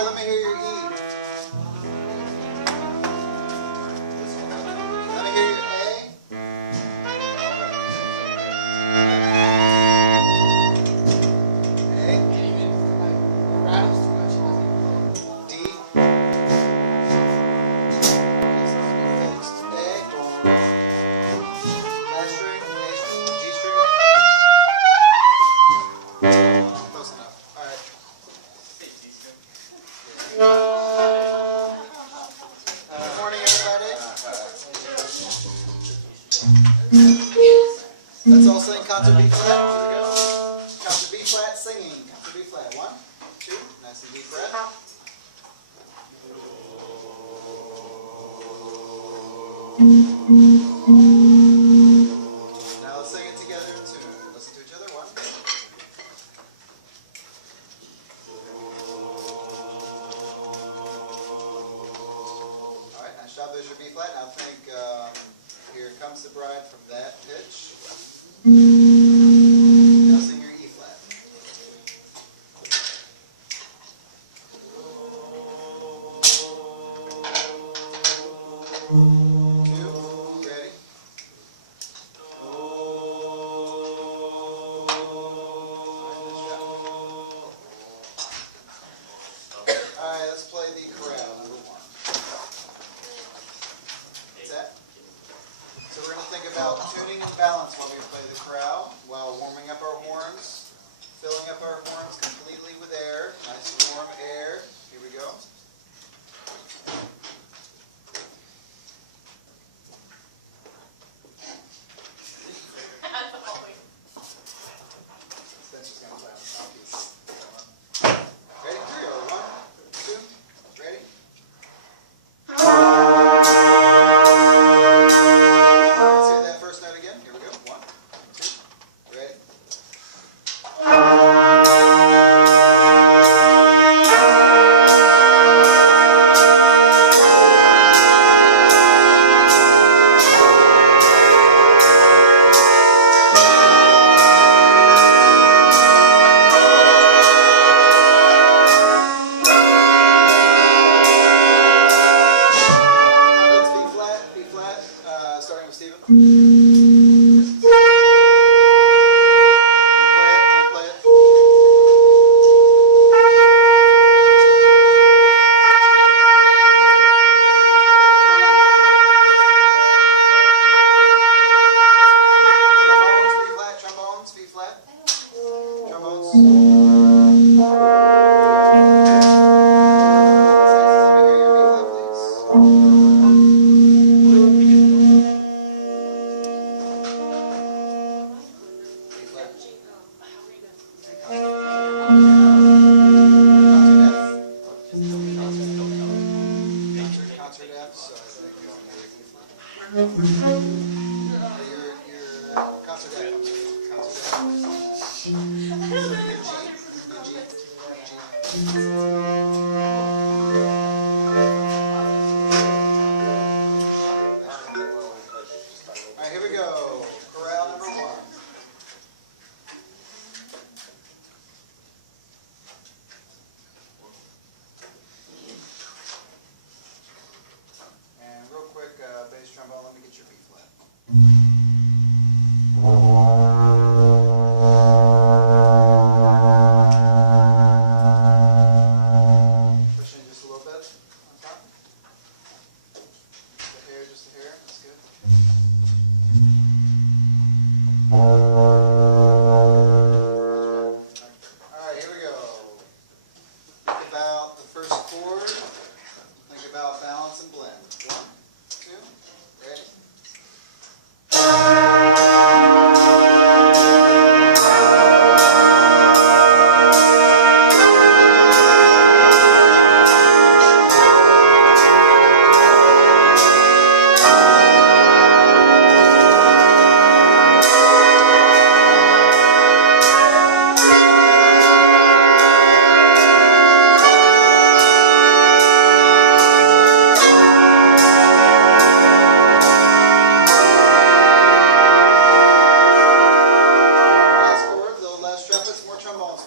hear your E. Let me hear your A. Let's all sing concert B flat. Here we go. Concert B flat singing. Concert B flat. 1, 2. Nice and deep breath. Now let's sing it together in tune. Listen to each other. 1. All right. Nice job. There's your B flat. Now think. Here comes the bride from that pitch. Now sing your E flat. 2, ready? Alright, let's play the chorale, number 1. What's that? So we're going to think about tuning and balance while we play the chorale, while warming up our horns, filling up our horns completely with air. Nice warm air. Here we go. Ready? Here we go. 1, 2, ready? Alright, here we go. Chorale number 1. And real quick, bass trombone, let me get your B flat.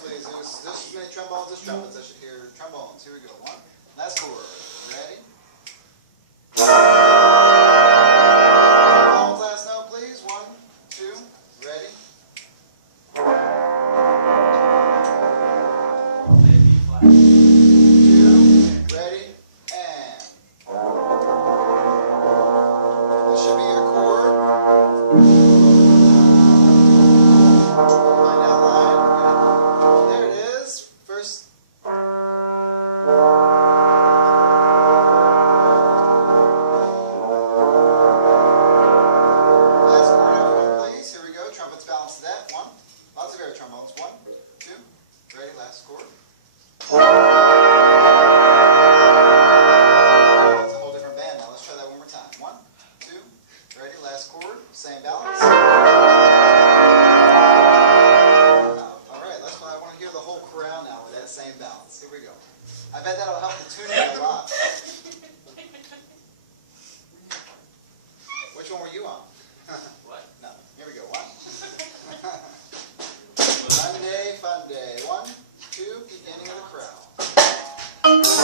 please. There's just as many trombones as trumpets. I should hear trombones. Here we go. One. Last chord. Ready? Trombones, last note, please. 1, 2. Ready? 2. Ready? And. This should be your chord. Line down line. Good. There it is. First. Last chord, everyone, please. Here we go. Trumpets balance to that. 1. Lots of air trombones. 1, 2. Ready? Last chord. It's a whole different band now. Let's try that one more time. 1, 2. Ready? Last chord. Same balance. All right. That's why I want to hear the whole chorale now with that same balance. Here we go. I bet that'll help the tuning a lot. Which one were you on? What? No. Here we go. 1. Fun day, fun day. 1, 2. Beginning of the chorale. Let's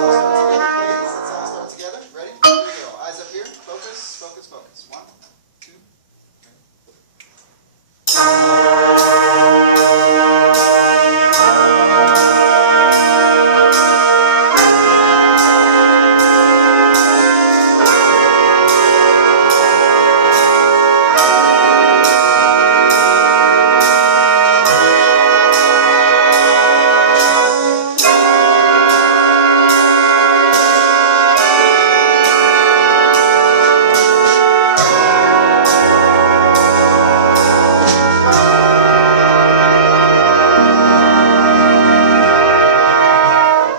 all start together, please. Let's all start together. Ready? Here we go. Eyes up here. Focus, focus, focus. 1, 2.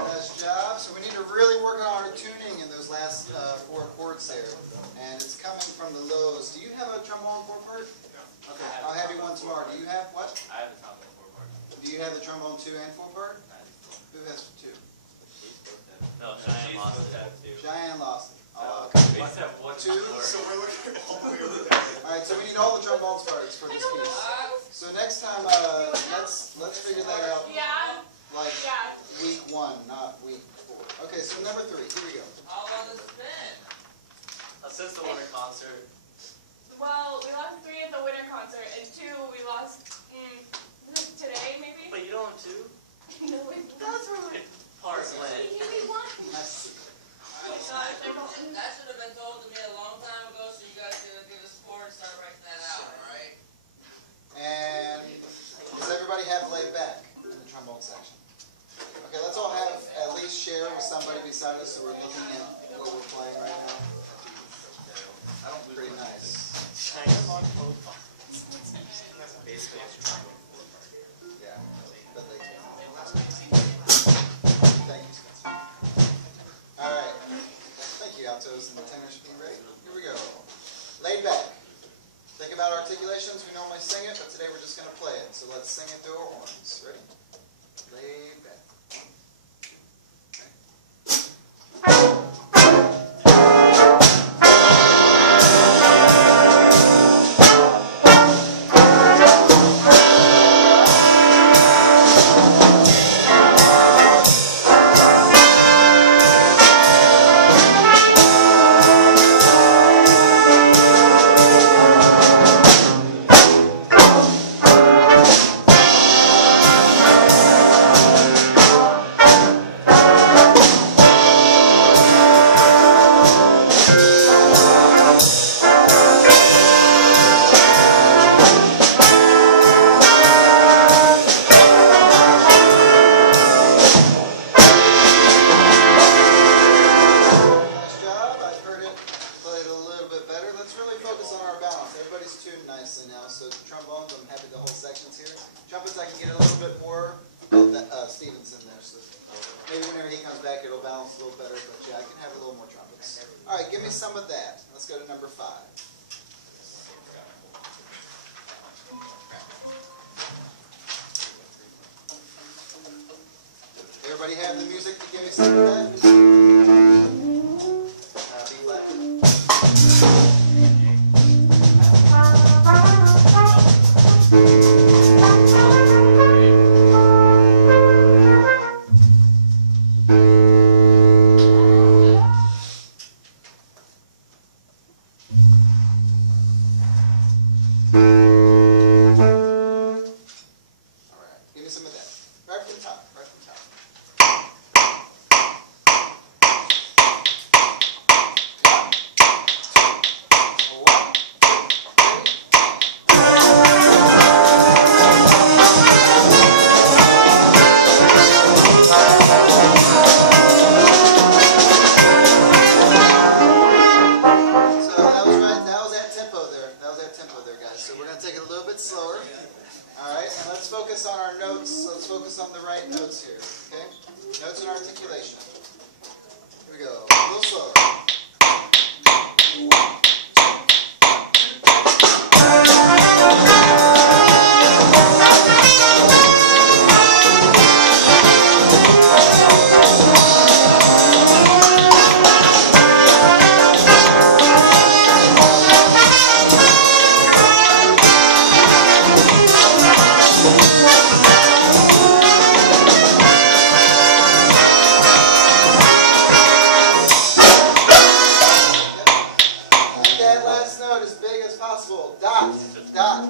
Nice job. So we need to really work on our tuning in those last 4 chords there. And it's coming from the lows. Do you have a trombone 4 part? Okay, I'll have you one tomorrow. Do you have what? I have the trombone 4 part. Do you have the trombone 2 and 4 part? Who has 2? No, Cheyenne lost it. Cheyenne lost it. Oh, okay. We just have one 2. So we're looking all the way over there. Alright, so we need all the trombones parts for this piece. So next time, let's figure that out Yeah. like Yeah. week 1, not week 4. Okay, so number 3, here we go. How long has it been? Since the winter concert. Well, we lost 3 at the winter concert, and 2 we lost today, maybe? But you don't have 2? No, those were like. Parts We went. won. Let's see. Oh my gosh, I don't. That should have been told to me a long time ago, so you guys could give us support and start writing that out, alright? And does everybody have laid back in the trombone section? Okay, let's all have at least share with somebody beside us so we're looking at what we're playing right now. Pretty nice. Cheyenne on both. Basically, it's trombone 4 part. Yeah, but they can. Thank you, Spencer. All right. Thank you, altos and tenors being great. Here we go. Laid back. Think about articulations. We normally sing it, but today we're just going to play it. So let's sing it through our horns. Ready? Laid back. 1, 2, okay. All right, give me some of that. Let's go to number 5. Everybody have the music to give me some of that? B flat. let's focus on our notes. Let's focus on the right notes here, okay? Notes and articulation. Here we go. A little slower.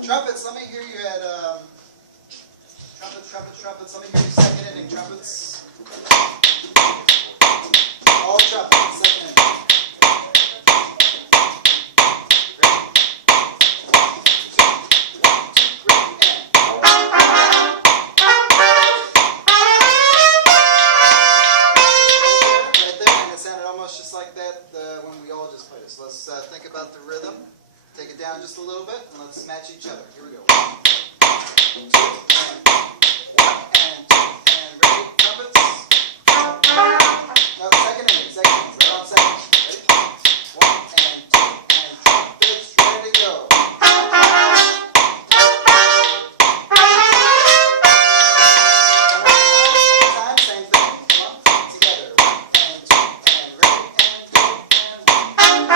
Trumpets, let me hear you at trumpets. Let me hear you second inning. Trumpets. All trumpets, second inning. Right there, and it sounded almost just like that when we all just played it. So let's think about the rhythm. Take it down just a little bit, and let's match each other. Here we go. 1, 2, and ready? Trumpets. No, second inning. We're on second. Ready? 1 and 2, and trumpets ready to go. Time, same thing. Come on, together. 1 and 2, and ready, and 2, and 1.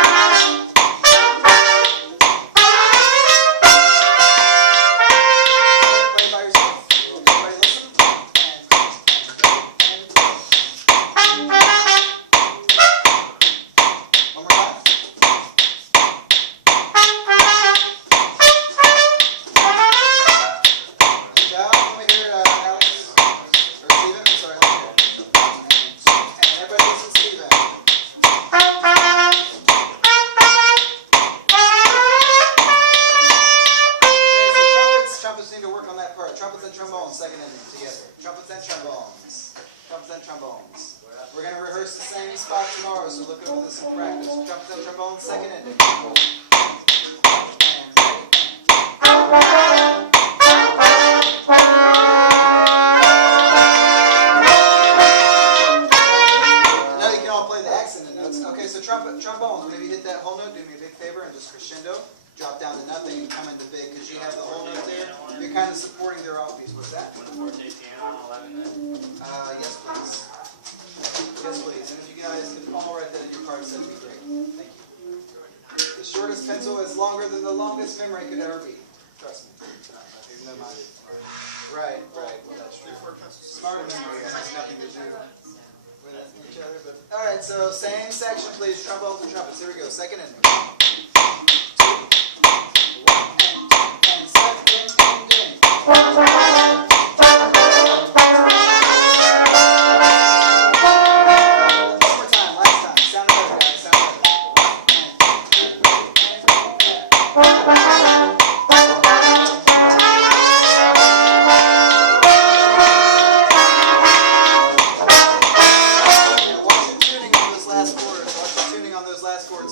We're going to rehearse the same spot tomorrow, so look over this in practice. Trumpets and trombones, second ending. Now you can all play the accented notes. Okay, so trombones, maybe hit that whole note, do me a big favor, and just crescendo. Drop down to nothing and come into big, because you have the whole note there. You're kind of supporting their off piece. What's that? Yes, please. Yes, please. And if you guys can all write that in your cards, that'd be great. Thank you. The shortest pencil is longer than the longest memory could ever be. Trust me. No mind. Right. Well, that's true. Smarter memory has nothing to do with each other. But all right. So same section, please. Trombones and trumpets. Here we go. Second ending. 2, 1, and second ending.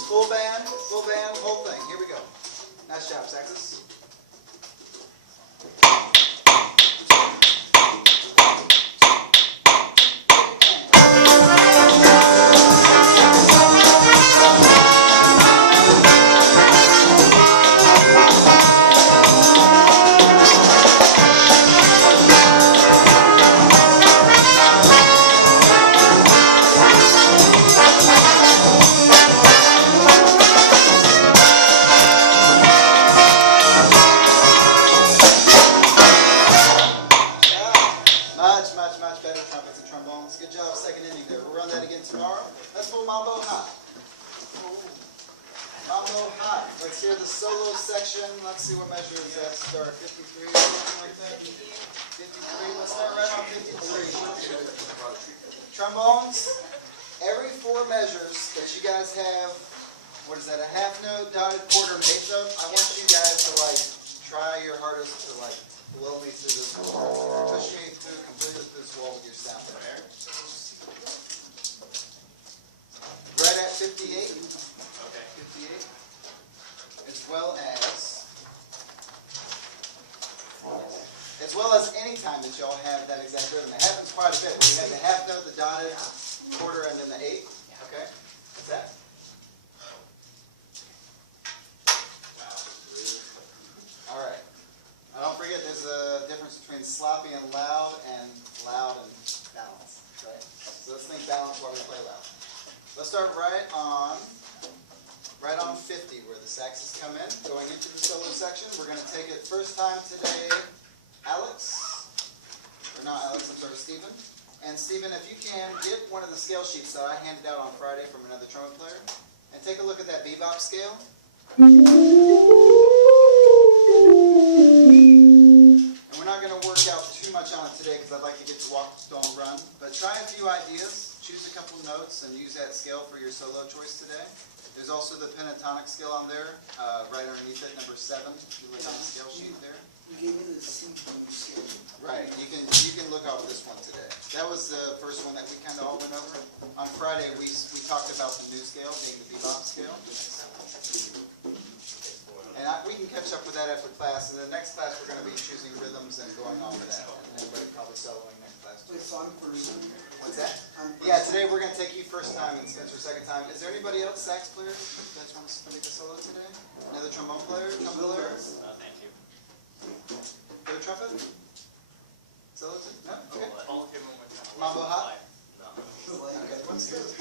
Full band, whole thing. Here we go. Nice job, Saxes. Much better trumpets and trombones. Good job, second inning there. We'll run that again tomorrow. Let's pull Mambo Hot. Mambo Hot. Let's hear the solo section. Let's see what measure does that start. 53 or something like that? 53. Let's start right on 53. Trombones. Every 4 measures that you guys have, what is that, a half note, dotted, quarter, and eighth note, I want you guys to try your hardest to blow me through this wall. Push me through completely through this wall with your sound. Right at 58. Okay. 58. As well as as well as any time that y'all have that exact rhythm. It happens quite a bit. Where you have the half note, the dotted, quarter, and then the eighth. Okay? What's that? All right. Now don't forget, there's a difference between sloppy and loud balance. Right? So let's think balance while we play loud. Let's start right on 50, where the saxes come in, going into the solo section. We're going to take it first time today, Alex, or not Alex, I'm sorry, Stephen. And Stephen, if you can, get one of the scale sheets that I handed out on Friday from another trumpet player, and take a look at that bebop scale. And we're not going to work out too much on it today because I'd like to get to walk, don't run, but try a few ideas, choose a couple notes, and use that scale for your solo choice today. There's also the pentatonic scale on there, right underneath it, number 7. If you look on the scale sheet there. You gave me the C scale. Right. You can look off this one today. That was the first one that we kind of all went over. On Friday, we talked about the new scale being the bebop scale. And we can catch up with that after class. In the next class, we're going to be choosing rhythms and going on with that. And everybody probably soloing next class. Wait, so I'm first. What's that? Yeah, today we're going to take you first time and Spencer second time. Is there anybody else, sax players? You guys want to make a solo today? Another trombone player? Trumpet player? Thank you. Play trumpet? Solo today? No? Okay. I'll give him a Mambo hot? No. Okay.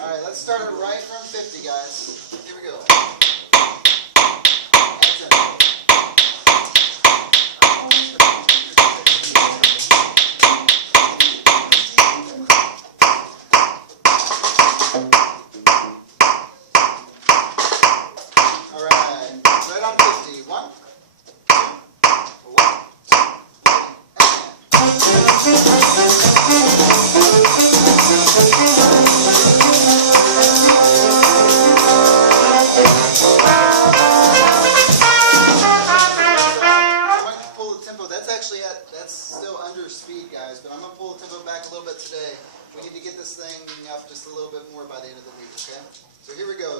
All right, let's start it right from 50, guys. Here we go.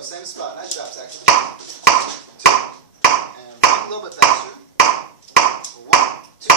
Same spot. Nice job, saxophone. 2, and 1, a little bit faster. 1, 2,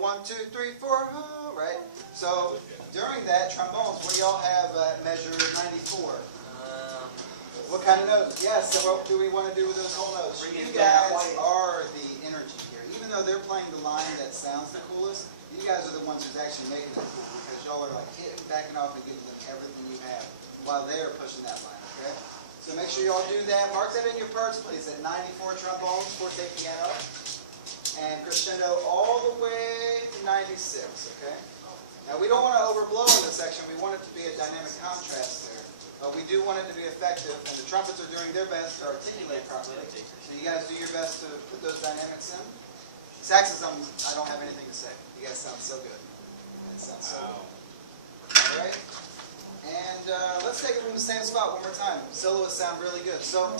1, 2, 3, 4, oh, right? So during that, trombones, what do y'all have at measure 94? What kind of notes? Yes, so what do we want to do with those whole notes? You guys are the energy here. Even even though they're playing the line that sounds the coolest, you guys are the ones who's actually making it cool because y'all are like hitting, backing off, and giving them everything you have while they are pushing that line, okay? So make sure y'all do that. Mark that in your parts, please, at 94 trombones, 4 piano, and crescendo all the way to 96, okay? Now, we don't want to overblow in this section. We want it to be a dynamic contrast there. But we do want it to be effective, and the trumpets are doing their best to articulate properly. So you guys do your best to put those dynamics in. Saxes, I don't have anything to say. You guys sound so good. That sounds so good. All right. And let's take it from the same spot one more time. Soloists sound really good. So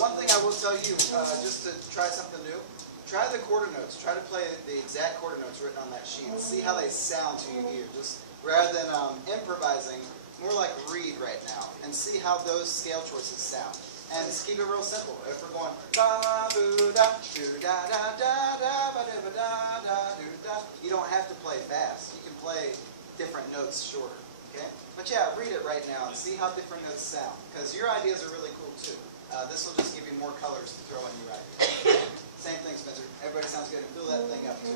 one thing I will tell you, just to try something new, try the quarter notes. Try to play the exact quarter notes written on that sheet. See how they sound to your ear. Just rather than improvising, more like read right now. And see how those scale choices sound. And just keep it real simple. If we're going ba boo da do da da da da ba da ba da da do da, you don't have to play fast. You can play different notes shorter. Okay? But yeah, read it right now and see how different notes sound. Because your ideas are really cool too. This will just give you more colors to throw in your ideas. Same thing, Spencer. Everybody sounds good. And fill that thing up too.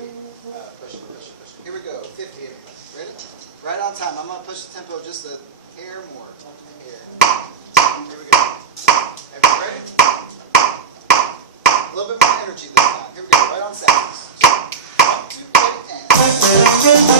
Push it, push it, push it. Here we go. 50. Ready? Right on time. I'm going to push the tempo just a hair more. Here. Here we go. Everybody ready? A little bit more energy this time. Here we go. Right on seconds. 1, 2, ready,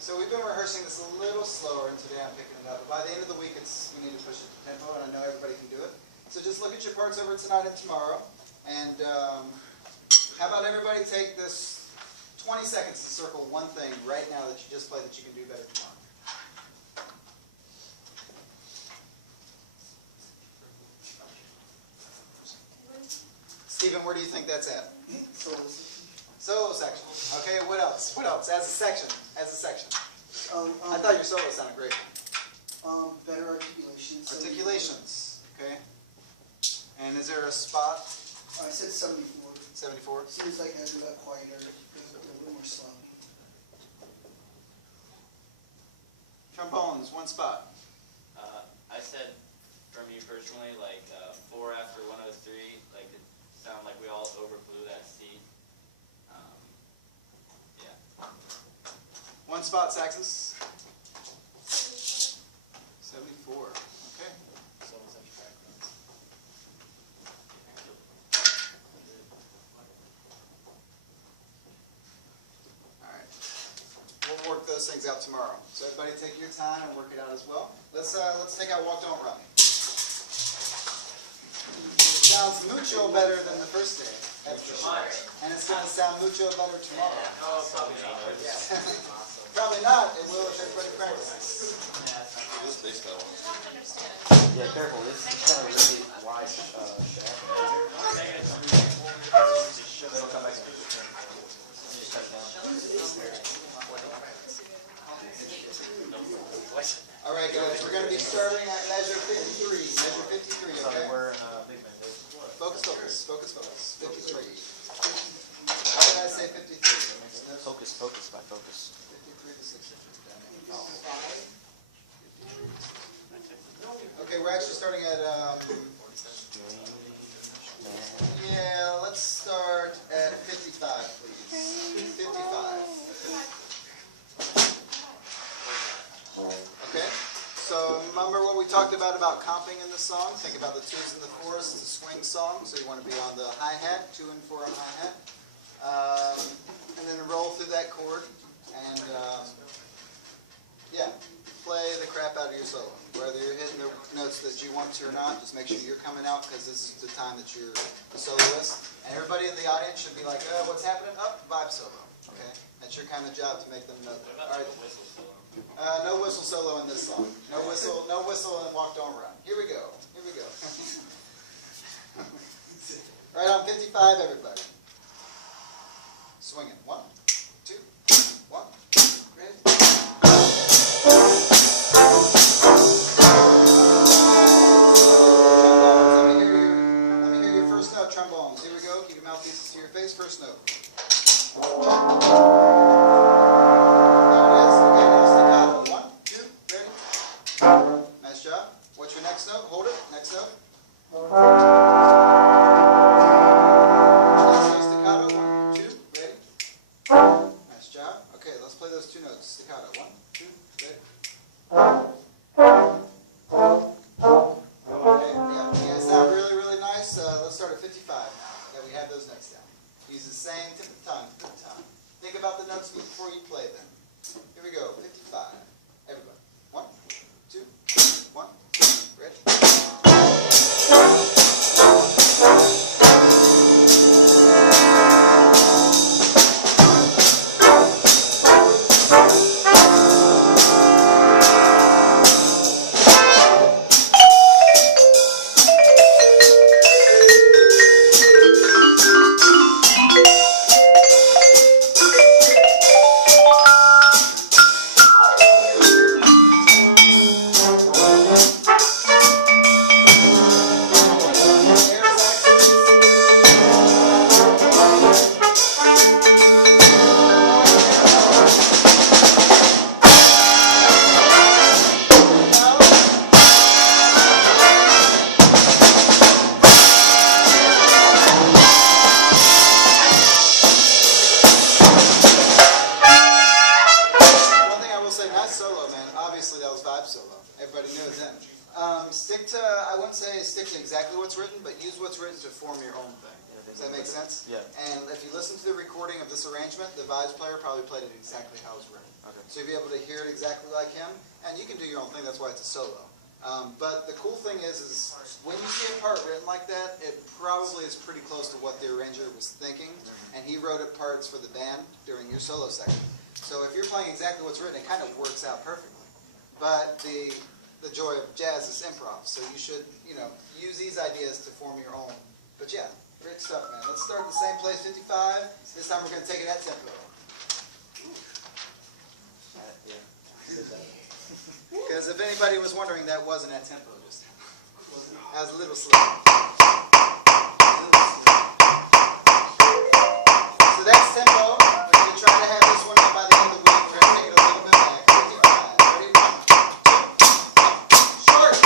So we've been rehearsing this a little slower, and today I'm picking it up. But by the end of the week, we need to push it to tempo, and I know everybody can do it. So just look at your parts over tonight and tomorrow. And how about everybody take this 20 seconds to circle one thing right now that you just played that you can do better tomorrow. Stephen, where do you think that's at? Solo section. Okay, what else? What else? As a section. As a section. I thought your solo sounded great. Better articulation. Articulations. Okay. And is there a spot? I said 74. 74? Seems like I do that quieter, because they're a little more sloppy. Trombones, one spot. I said, for me personally, like 4 after 103, like it sounded like we all overblew that C. Yeah. One spot, saxes. 74. Okay. Alright. We'll work those things out tomorrow. So everybody take your time and work it out as well. Let's take out Walk Don't Run. Sounds mucho better than the first day. That's for sure. And it's going to sound mucho better tomorrow. Oh, probably not. Probably not. It will if everybody practices. Yeah, careful. This is kind of really wide shaft. It'll come back. Just touch down. All right, guys. We're going to be starting at measure 53. Measure 53, okay? We're in big man. Focus, focus, focus, focus. 53. Why did I say 53? Focus, focus, by focus. 53 to 63. Okay, we're actually starting at, yeah, let's start at 55, please. 55. Okay, so remember what we talked about comping in the song? Think about the 2s and the 4s. It's a swing song, so you want to be on the hi-hat, 2 and 4 on hi-hat. And then roll through that chord, and yeah, play the crap out of your solo. Whether you're hitting the notes that you want to or not, just make sure you're coming out, because this is the time that you're the soloist. And everybody in the audience should be like, what's happening? Up, vibe solo. Okay, that's your kind of job to make them know that. All right. No whistle solo in this song. No whistle and Walk Don't Run. Here we go. Here we go. All right, on 55, everybody. Swinging. 1, 2, 1, ready. Let me hear your first note, trombones. Here we go. Keep your mouthpieces to your face. First note. Nice job. What's your next note? Hold it. Next note. Next note, staccato. 1, 2. Ready? Nice job. Okay, let's play those 2 notes. Staccato. 1, 2. Ready? Okay, yeah, you guys sound really, really nice. Let's start at 55 now. Yeah, we have those notes down. Use the same tip of the tongue. Tip of the tongue. Think about the notes before you play them. Here we go. 55. Everybody. 1, 2, 1, 2, ready? Stick to, I wouldn't say stick to exactly what's written, but use what's written to form your own thing. Does that make sense? Yeah. And if you listen to the recording of this arrangement, the vibes player probably played it exactly how it was written. Okay. So you'll be able to hear it exactly like him, and you can do your own thing, that's why it's a solo. But the cool thing is when you see a part written like that, it probably is pretty close to what the arranger was thinking, and he wrote up parts for the band during your solo section. So if you're playing exactly what's written, it kind of works out perfectly. But the joy of jazz is improv, so you should, use these ideas to form your own. But yeah, great stuff, man. Let's start at the same place, 55. This time we're going to take it at tempo. Because if anybody was wondering, that wasn't at tempo just now. That was a little slow. So that's tempo. We're going to try to have this one up by the end of the week. We're going to take it a little bit back. 55. Ready? 1, 2, short.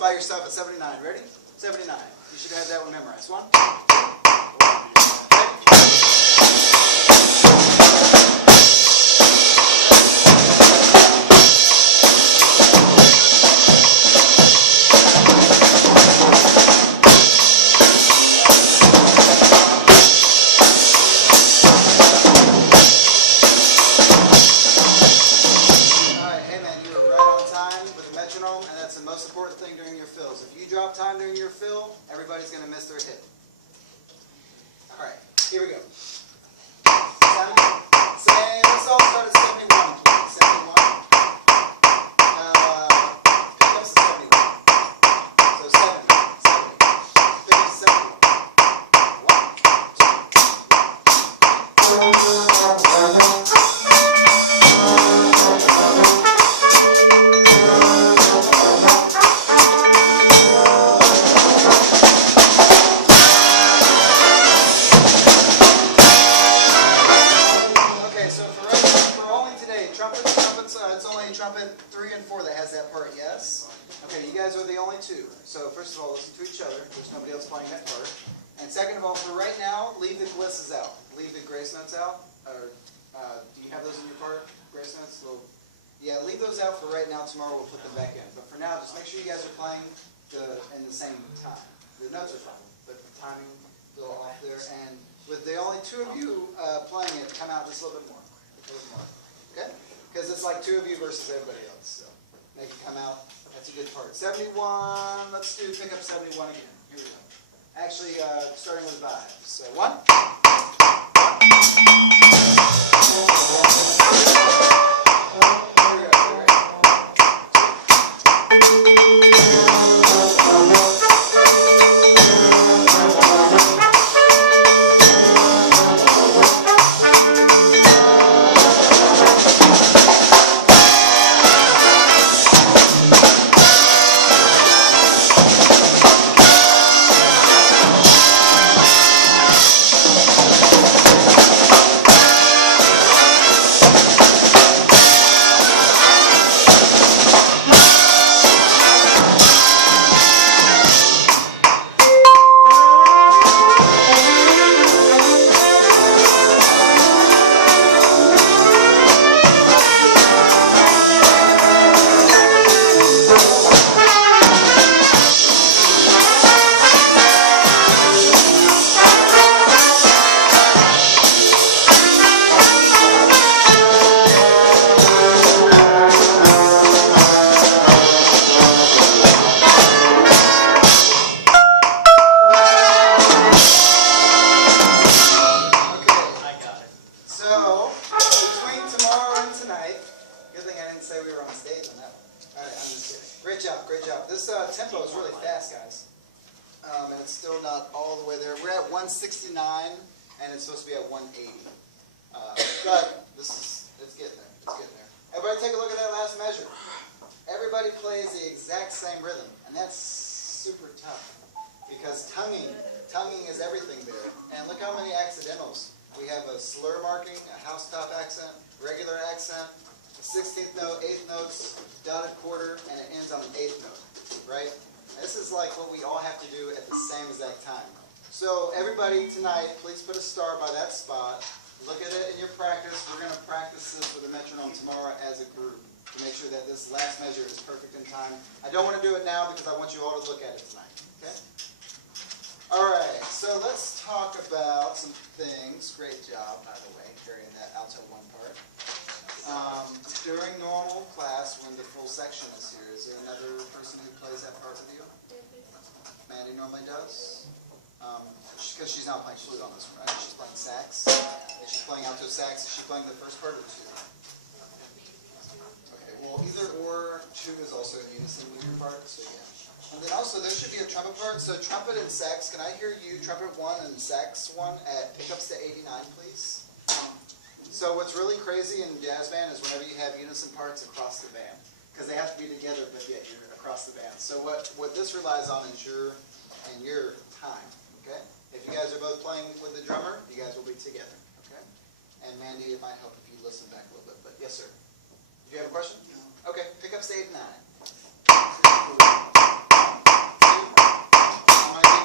By yourself at 79. Ready? 79. You should have that one memorized. 1, 2, time during your fill, everybody's going to miss their hit. All right, here we go. Same, let's all start at 71. 71. Pick up to 71. So 70, 70. Pick up to 71. 1, 2. Trumpet 3 and 4 that has that part, yes? Okay, you guys are the only two. So first of all, listen to each other. There's nobody else playing that part. And second of all, for right now, leave the glisses out. Leave the grace notes out. Or do you have those in your part? Grace notes? Yeah, leave those out for right now. Tomorrow we'll put them back in. But for now, just make sure you guys are playing in the same time. The notes are fine, but the timing is a little off there. And with the only two of you playing it, come out just a little bit more. A little more. Okay? Because it's like two of you versus everybody else. So make it come out. That's a good part. 71. Let's do pick up 71 again. Here we go. Actually, starting with vibes. So 1. Here we go. I got it. So, between tomorrow and tonight, good thing I didn't say we were on stage on that one. Alright, I'm just kidding. Great job, great job. This tempo is really fast, guys. And it's still not all the way there. We're at 169, and it's supposed to be at 180. But it's getting there, it's getting there. Everybody take a look at that last measure. Everybody plays the exact same rhythm, and that's super tough. Because tonguing is everything there. And look how many accidentals. We have a slur marking, a house-top accent, regular accent, a 16th note, 8th notes, dotted quarter, and it ends on an 8th note, right? This is like what we all have to do at the same exact time. So everybody tonight, please put a star by that spot. Look at it in your practice. We're going to practice this with a metronome tomorrow as a group to make sure that this last measure is perfect in time. I don't want to do it now because I want you all to look at it tonight, okay? All right, so let's talk about some things. Great job, by the way, carrying that alto one part. During normal class, when the full section is here, is there another person who plays that part with you? Mandy normally does. Because she's not playing flute on this one, right? She's playing sax. She's playing alto sax. Is she playing the first part or two? Okay, well, either or, two is also in unison with your part, so yeah. And then also, there should be a trumpet part. So trumpet and sax, can I hear you, trumpet 1 and sax 1 at pickups to 89, please? So what's really crazy in jazz band is whenever you have unison parts across the band. Because they have to be together, but yet you're across the band. So what this relies on is your time, okay? If you guys are both playing with the drummer, you guys will be together, okay? And Mandy, it might help if you listen back a little bit, but yes, sir. Do you have a question? No. Okay, pickups to 89.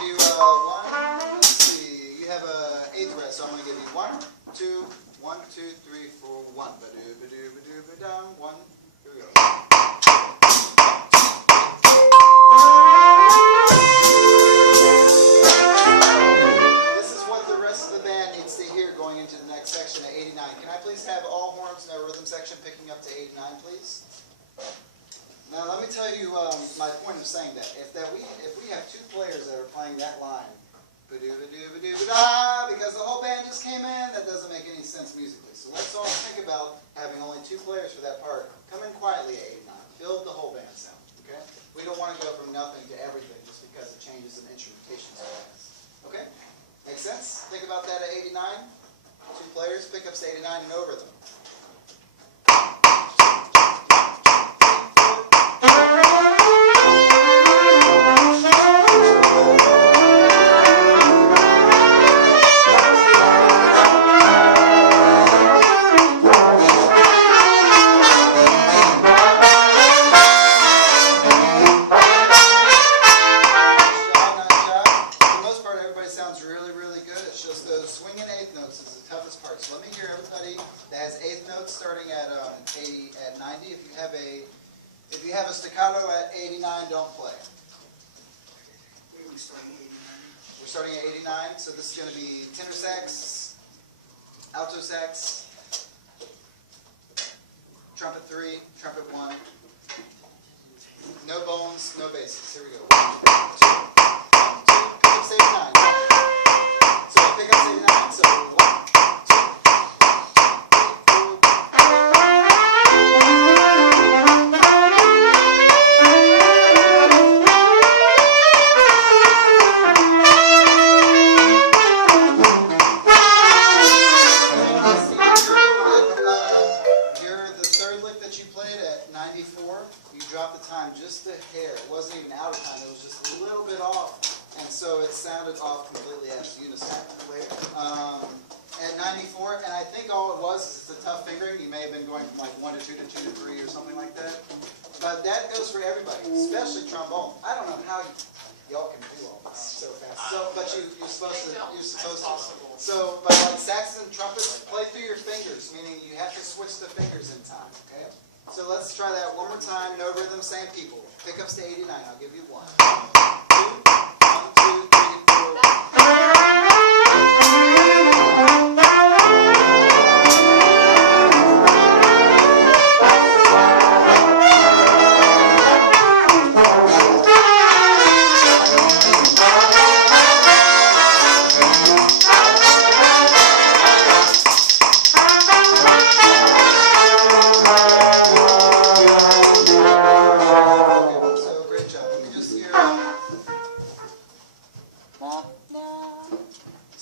You one. Let's see. You have a 8th rest, so I'm going to give you 1, 2, 1, 2, 3, 4, 1. Ba-doo, ba-doo, ba-doo, ba-dum. 1. Here we go. This is what the rest of the band needs to hear going into the next section at 89. Can I please have all horns in our rhythm section picking up to 89, please? Now let me tell you my point of saying that. If we have 2 players that are playing that line, ba-doo-ba-doo-ba-doo-ba-da, because the whole band just came in, that doesn't make any sense musically. So let's all think about having only 2 players for that part. Come in quietly at 89. Build the whole band sound, okay? We don't want to go from nothing to everything just because it changes in instrumentation styles. Okay? Make sense? Think about that at 89. 2 players, pickups to 89, no rhythm. If you have a staccato at 89, don't play. We're starting at 89. We're starting at 89, so this is going to be tenor sax, alto sax, trumpet 3, trumpet 1. No bones, no basses. Here we go. 1, 2, 1, 2, pickups 89. So pickups 89, so 1. Just a hair. It wasn't even out of time. It was just a little bit off. And so it sounded off completely as unison. At 94, and I think all it was is it's a tough fingering. You may have been going from like 1 to 2 to 2 to 3 or something like that. But that goes for everybody, especially trombone. I don't know how y'all can do all this so fast. So, but you're supposed to. So, but like saxes and trumpets, play through your fingers, meaning you have to switch the fingers in time. Okay. So let's try that one more time. No rhythm, same people. Pickups to 89. I'll give you 1, 2, 1, 2, 3, 4.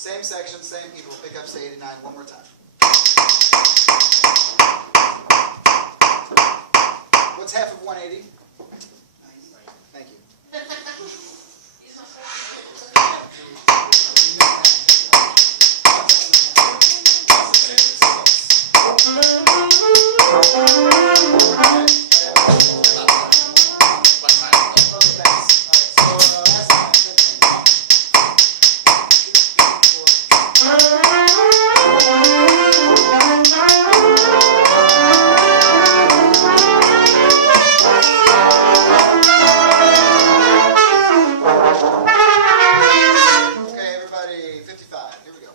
Same section, same people. Pick up to 89 one more time. What's half of 180? 90. Thank you. He's not so Okay, everybody, 55. Here we go.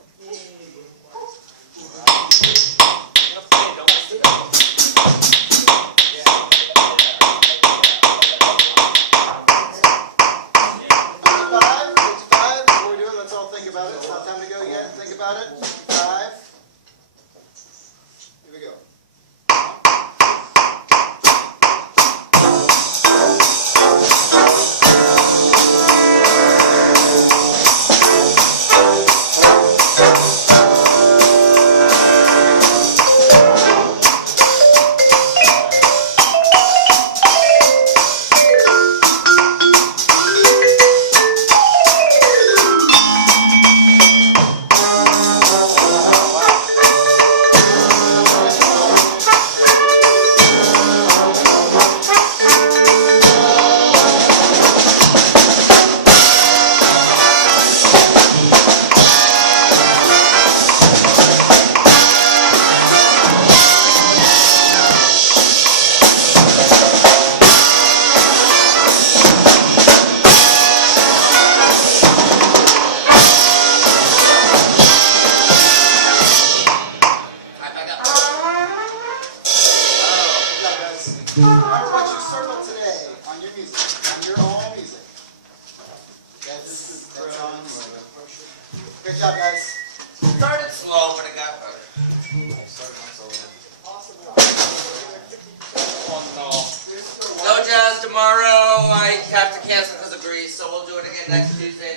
Before we do it, let's all think about it. It's not time to go yet. Think about it. 5. Here we go. Remember what you circled today on your music, on your own music. That's on you. Good job, guys. Started slow, but it got better. No jazz tomorrow. I have to cancel because of Greece, so we'll do it again next Tuesday.